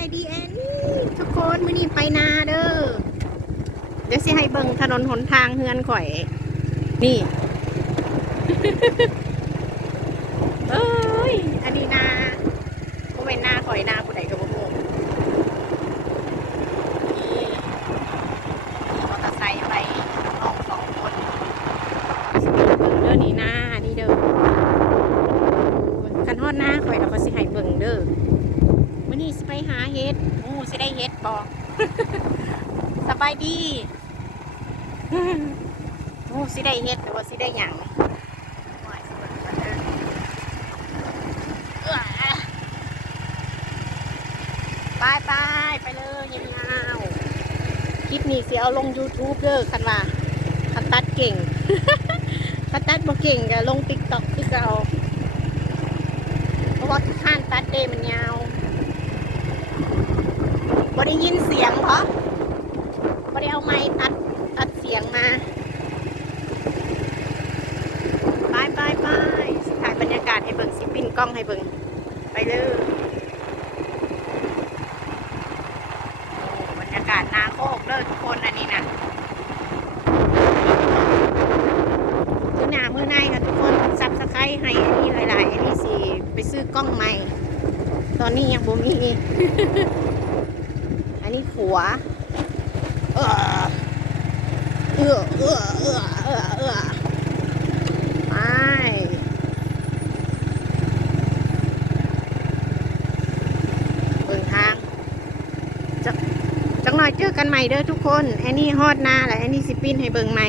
ายดีแอนนี่ทุกคนมื้อนี้ไปนาเด้อเดี๋ยวสิให้เบิ่งถนนหนทางเฮือนข่อยนี่ เอ้ยอันนี้นาบ่เป็นนาข่อยนาผู้ใดก็บ่ฮู้นี่มอเตอร์ไซค์ไปน้องสองคนสิไปเบิ่งเด้อนี่นานี่เด้อคันฮอดนาข่อยแล้วก็สิให้เบิ่งเด้อมื้อนี้สิไปหาเห็ดโอ้สิได้เห็ดบ่ สบายดี โอ้สิได้เห็ดแต่ว่าสิได้หยังไปเลยยาวๆคลิปนี้สิเอาลง YouTube เด้อคันว่าคันตัดเก่ง คันตัดบ่เก่งก็ลง TikTok คือเก่าเพราะว่าข้านตัดเดมันยาวบ่ได้ยินเสียงเหรอบ่ได้เอาไม้ตัดเสียงมาไปถ่ายบรรยากาศให้เบิ่งสิปิ้นกล้องให้เบิ่งไปเลยบรรยากาศนาโคกเด้อทุกคนอันนี้นะมือหน้ามือในค่ะทุกคนซับสไครต์ให้อันนี้หลายๆอันนี้สิไปซื้อกล้องใหม่ตอนนี้ยังบ่มี อันนี้ขัวไปเบิ่งทางจังหน่อยเจอกันใหม่เด้อทุกคนแอนนี่ฮอดนาแหละแอนนี่สิปิ้นให้เบิ่งใหม่